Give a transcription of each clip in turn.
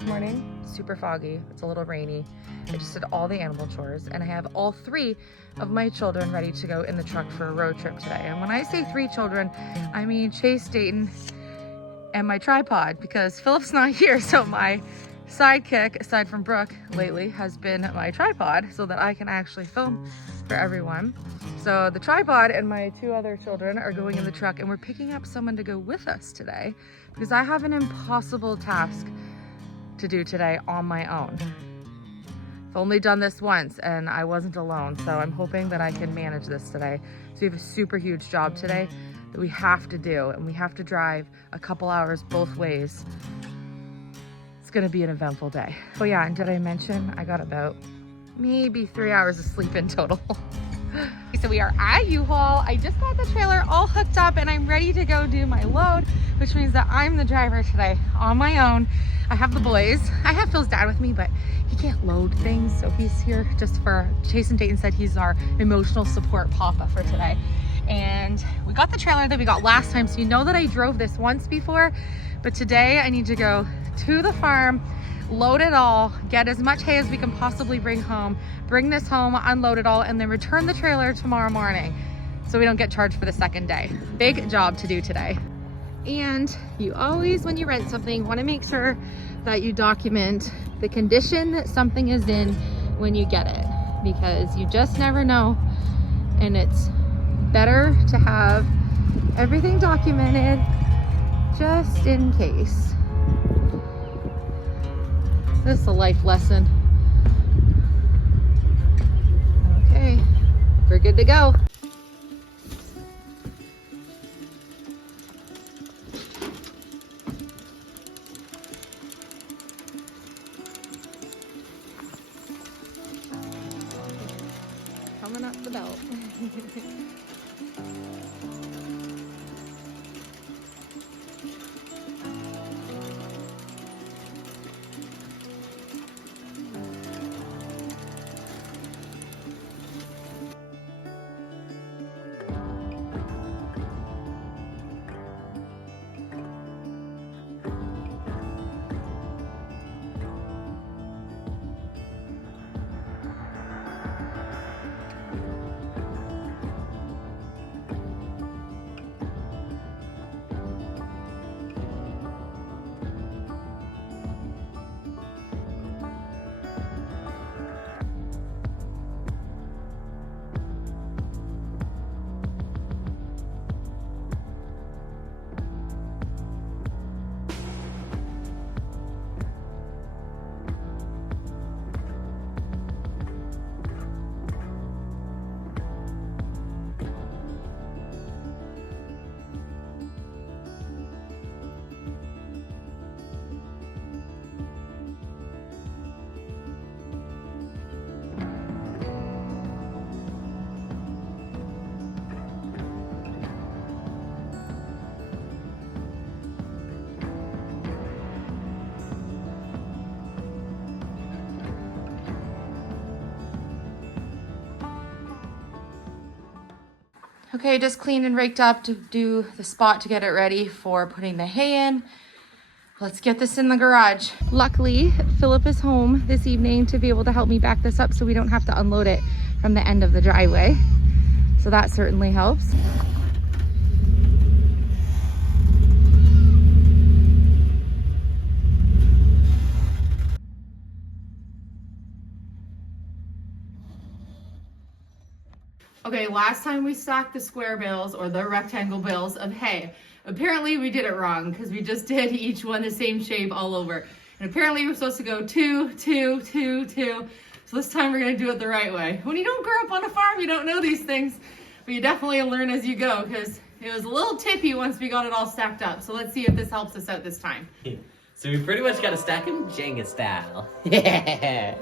this morning, super foggy, it's a little rainy. I just did all the animal chores and I have all 3 of my children ready to go in the truck for a road trip today. And when I say 3 children, I mean Chase, Dayton, and my tripod, because Philip's not here. So my sidekick, aside from Brooke lately, has been my tripod so that I can actually film for everyone. So the tripod and my 2 other children are going in the truck, and we're picking up someone to go with us today because I have an impossible task to do today on my own. I've only done this once and I wasn't alone, so I'm hoping that I can manage this today. So we have a super huge job today that we have to do, and we have to drive a couple hours both ways. It's gonna be an eventful day. Oh yeah, and did I mention I got about maybe 3 hours of sleep in total. So we are at U-Haul. I just got the trailer all hooked up and I'm ready to go do my load, which means that I'm the driver today on my own. I have the boys. I have Phil's dad with me, but he can't load things, so he's here just for, Chase and Dayton said he's our emotional support papa for today. And we got the trailer that we got last time, so you know that I drove this once before, but today I need to go to the farm, load it all, get as much hay as we can possibly bring home, bring this home, unload it all, and then return the trailer tomorrow morning so we don't get charged for the second day. Big job to do today. And you always, when you rent something, want to make sure that you document the condition that something is in when you get it, because you just never know, and it's better to have everything documented just in case. This is a life lesson. Okay, we're good to go. Coming up the belt. Okay, just cleaned and raked up to do the spot to get it ready for putting the hay in. Let's get this in the garage. Luckily, Philip is home this evening to be able to help me back this up so we don't have to unload it from the end of the driveway. So that certainly helps. Okay, last time we stacked the square bales or the rectangle bales of hay. Apparently we did it wrong because we just did each one the same shape all over. And apparently we're supposed to go 2, 2, 2, 2. So this time we're gonna do it the right way. When you don't grow up on a farm, you don't know these things, but you definitely learn as you go, because it was a little tippy once we got it all stacked up. So let's see if this helps us out this time. So we pretty much got to stack them Jenga style. Yeah.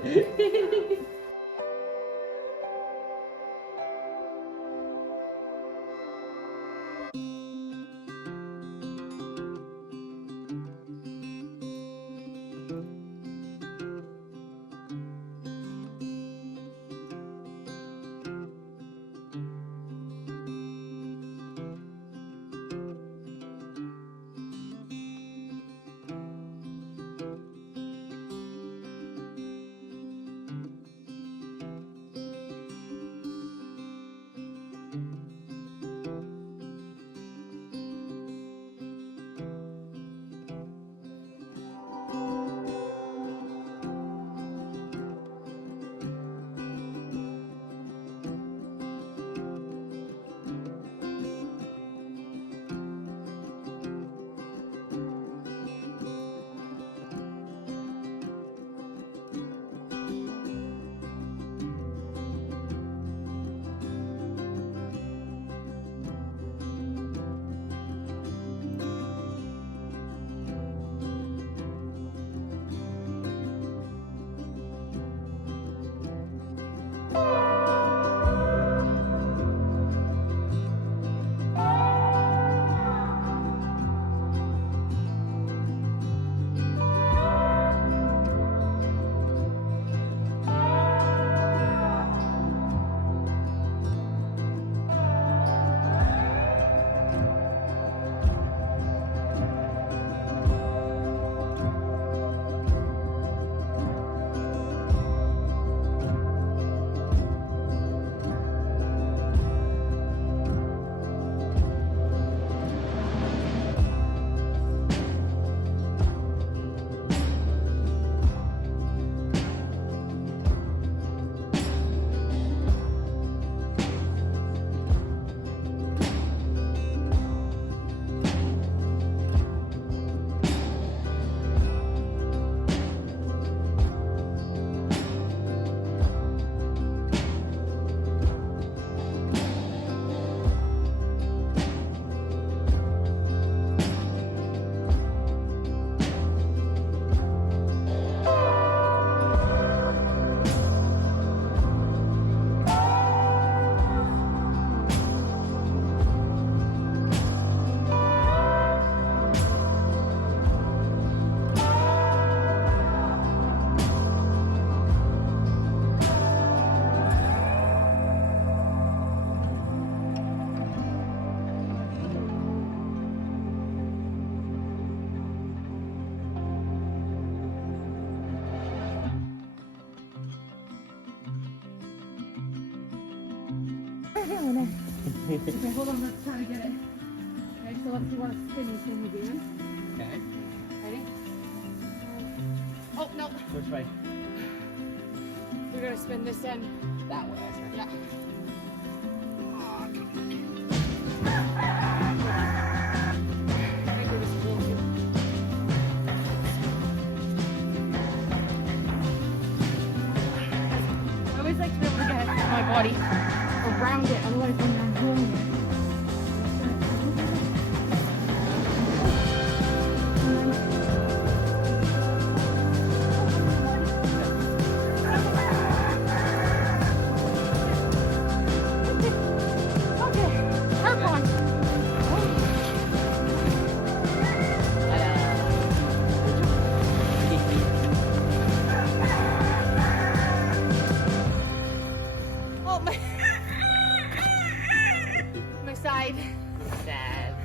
Okay, hold on, let's try to get it. Okay, so let's do our spinny thing again. Okay. Ready? Oh, no. Which way? We're gonna spin this end. That way. Yeah. I always like to be able to get my body around it, otherwise when I'm pulling it. Side. Sad.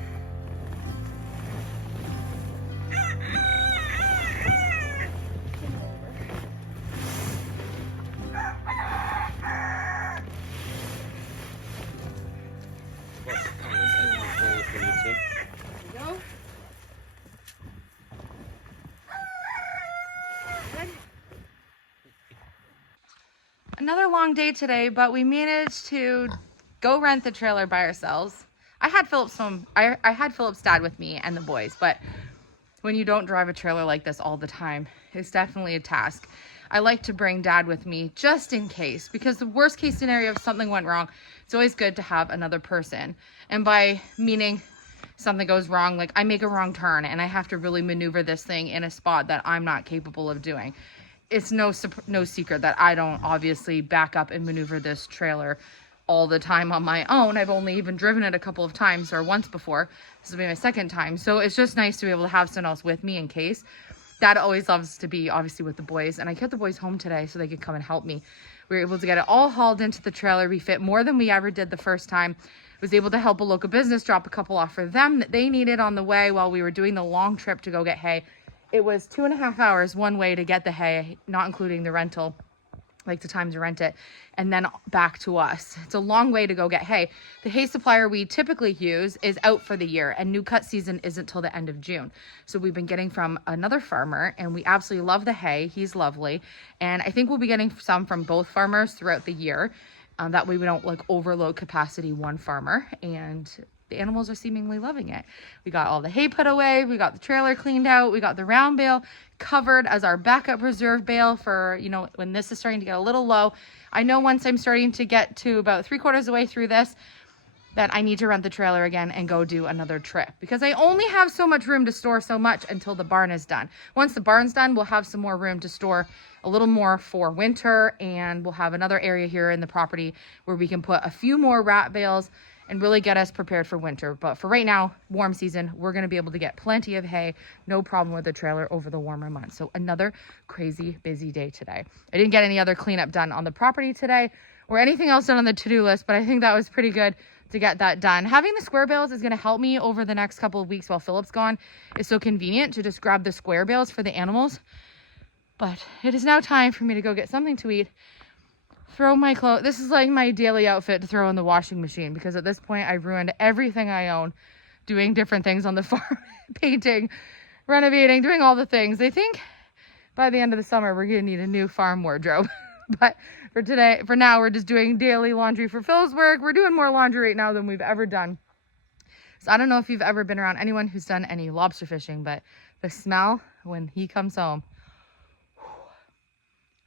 Go. Another long day today, but we managed to go rent the trailer by ourselves. I had Philip's dad with me and the boys, but when you don't drive a trailer like this all the time, it's definitely a task. I like to bring dad with me just in case, because the worst case scenario, if something went wrong, it's always good to have another person. And by meaning something goes wrong, like I make a wrong turn and I have to really maneuver this thing in a spot that I'm not capable of doing. It's no secret that I don't obviously back up and maneuver this trailer all the time on my own. I've only even driven it a couple of times or once before. This will be my second time. So it's just nice to be able to have someone else with me in case. Dad always loves to be obviously with the boys, and I kept the boys home today so they could come and help me. We were able to get it all hauled into the trailer. We fit more than we ever did the first time. Was able to help a local business drop a couple off for them that they needed on the way while we were doing the long trip to go get hay. It was 2.5 hours one way to get the hay, not including the rental, like the time to rent it, and then back to us. It's a long way to go get hay. The hay supplier we typically use is out for the year, and new cut season isn't till the end of June. So we've been getting from another farmer, and we absolutely love the hay. He's lovely. And I think we'll be getting some from both farmers throughout the year. That way we don't like overload capacity one farmer, and the animals are seemingly loving it. We got all the hay put away. We got the trailer cleaned out. We got the round bale covered as our backup reserve bale for, you know, when this is starting to get a little low. I know once I'm starting to get to about 3/4 of the way through this, that I need to rent the trailer again and go do another trip, because I only have so much room to store so much until the barn is done. Once the barn's done, we'll have some more room to store a little more for winter, and we'll have another area here in the property where we can put a few more rat bales and really get us prepared for winter. But for right now, warm season, we're going to be able to get plenty of hay, no problem with the trailer over the warmer months. So another crazy busy day today. I didn't get any other cleanup done on the property today or anything else done on the to-do list, but I think that was pretty good to get that done. Having the square bales is going to help me over the next couple of weeks while Philip's gone. It's so convenient to just grab the square bales for the animals. But it is now time for me to go get something to eat, throw my clothes. This is like my daily outfit to throw in the washing machine, because at this point I've ruined everything I own doing different things on the farm, painting, renovating, doing all the things. I think by the end of the summer we're gonna need a new farm wardrobe. But for now, we're just doing daily laundry for Phil's work. We're doing more laundry right now than we've ever done. So I don't know if you've ever been around anyone who's done any lobster fishing, but the smell when he comes home,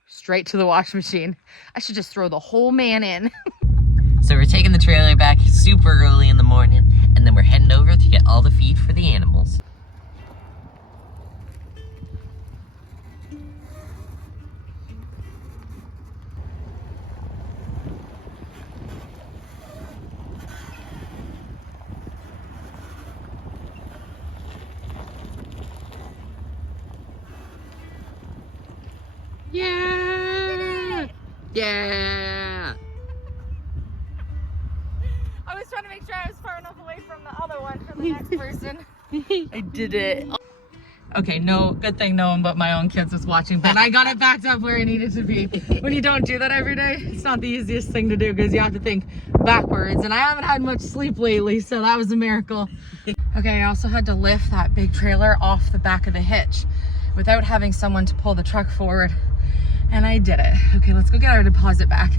straight to the washing machine. I should just throw the whole man in. So we're taking the trailer back super early in the morning, and then we're heading over to get all the feed for the animals. Yeah! Yeah! I was trying to make sure I was far enough away from the other one for the next person. I did it. Okay, no, good thing no one but my own kids was watching, but I got it backed up where it needed to be. When you don't do that every day, it's not the easiest thing to do because you have to think backwards, and I haven't had much sleep lately, so that was a miracle. Okay, I also had to lift that big trailer off the back of the hitch without having someone to pull the truck forward, and I did it. Okay, let's go get our deposit back.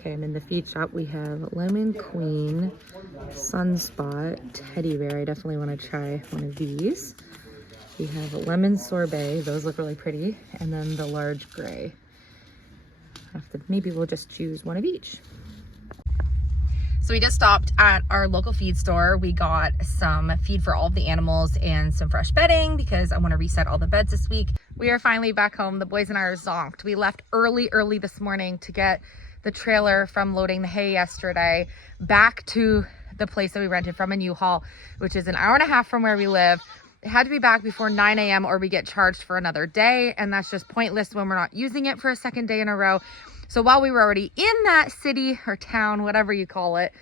Okay, and in the feed shop we have Lemon Queen, Sunspot, Teddy Bear. I definitely want to try one of these. We have a Lemon Sorbet. Those look really pretty. And then the large gray. Maybe we'll just choose one of each. So we just stopped at our local feed store. We got some feed for all of the animals and some fresh bedding because I want to reset all the beds this week. We are finally back home. The boys and I are zonked. We left early this morning to get the trailer from loading the hay yesterday back to the place that we rented from in U-Haul, which is an hour and a half from where we live. It had to be back before 9 a.m. or we get charged for another day, and that's just pointless when we're not using it for a second day in a row. So while we were already in that city or town, whatever you call it,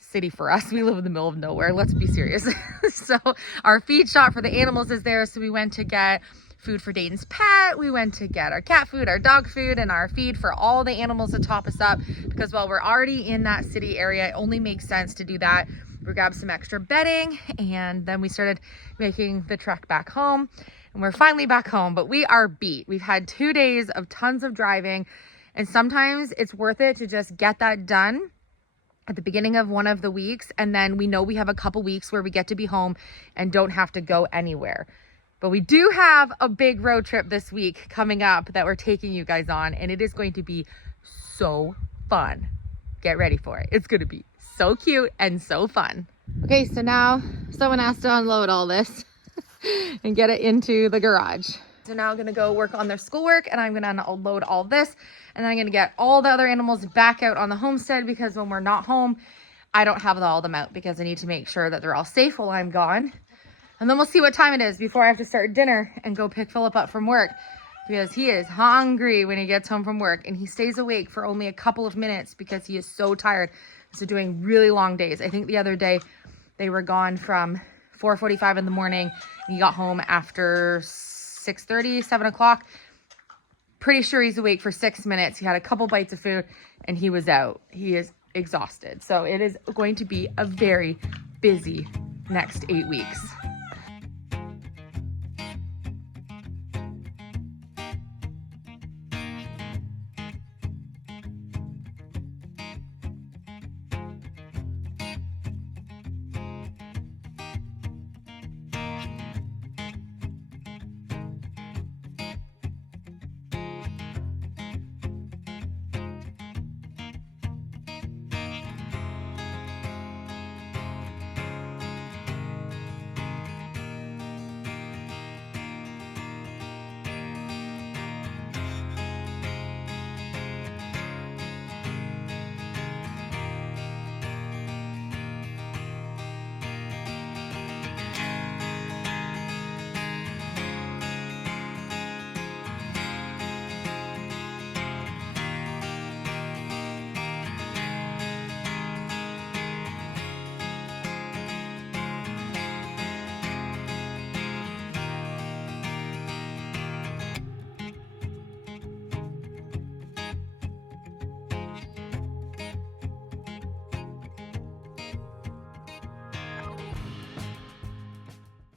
city for us, we live in the middle of nowhere, let's be serious. So our feed shop for the animals is there, so we went to get food for Dayton's pet, we went to get our cat food, our dog food, and our feed for all the animals to top us up, because while we're already in that city area, it only makes sense to do that. We grabbed some extra bedding, and then we started making the trek back home, and we're finally back home, but we are beat. We've had 2 days of tons of driving, and sometimes it's worth it to just get that done at the beginning of one of the weeks, and then we know we have a couple weeks where we get to be home and don't have to go anywhere. But we do have a big road trip this week coming up that we're taking you guys on, and it is going to be so fun. Get ready for it. It's going to be so cute and so fun. Okay, so now someone has to unload all this and get it into the garage. So now I'm gonna go work on their schoolwork, and I'm gonna unload all this, and then I'm gonna get all the other animals back out on the homestead, because when we're not home, I don't have all them out because I need to make sure that they're all safe while I'm gone. And then we'll see what time it is before I have to start dinner and go pick Philip up from work, because he is hungry when he gets home from work, and he stays awake for only a couple of minutes because he is so tired. So doing really long days. I think the other day they were gone from 4:45 in the morning, and he got home after 6:30, 7 o'clock. Pretty sure he's awake for 6 minutes. He had a couple bites of food and he was out. He is exhausted. So it is going to be a very busy next 8 weeks.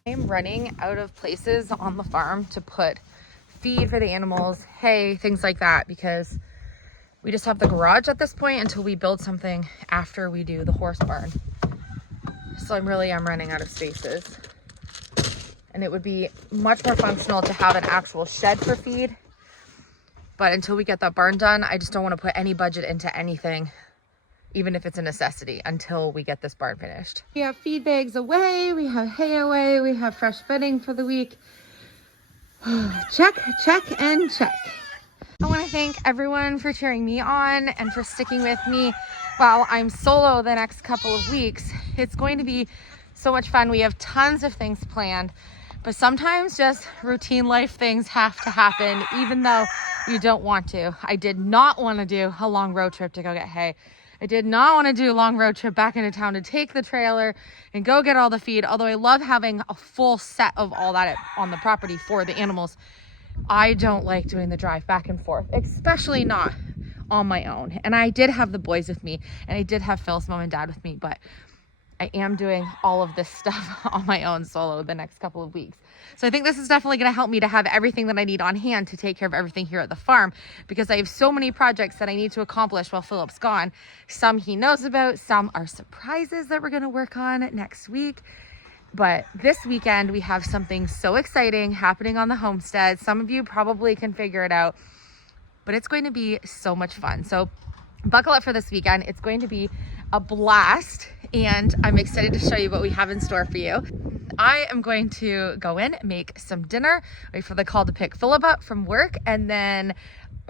I'm running out of places on the farm to put feed for the animals, hay, things like that, because we just have the garage at this point until we build something after we do the horse barn. So I'm running out of spaces. And it would be much more functional to have an actual shed for feed. But until we get that barn done, I just don't want to put any budget into anything, even if it's a necessity, until we get this barn finished. We have feed bags away, we have hay away, we have fresh bedding for the week. Check, check, and check. I want to thank everyone for cheering me on and for sticking with me while I'm solo the next couple of weeks. It's going to be so much fun. We have tons of things planned, but sometimes just routine life things have to happen, even though you don't want to. I did not want to do a long road trip to go get hay. I did not want to do a long road trip back into town to take the trailer and go get all the feed. Although I love having a full set of all that on the property for the animals, I don't like doing the drive back and forth, especially not on my own. And I did have the boys with me, and I did have Phil's mom and dad with me, but I am doing all of this stuff on my own solo the next couple of weeks. So I think this is definitely going to help me to have everything that I need on hand to take care of everything here at the farm, because I have so many projects that I need to accomplish while Philip's gone. Some he knows about, some are surprises that we're going to work on next week. But this weekend we have something so exciting happening on the homestead. Some of you probably can figure it out, but it's going to be so much fun. So buckle up for this weekend. It's going to be a blast, and I'm excited to show you what we have in store for you. I am going to go in, make some dinner, wait for the call to pick Philip up from work, and then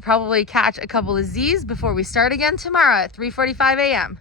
probably catch a couple of Z's before we start again tomorrow at 3:45 a.m.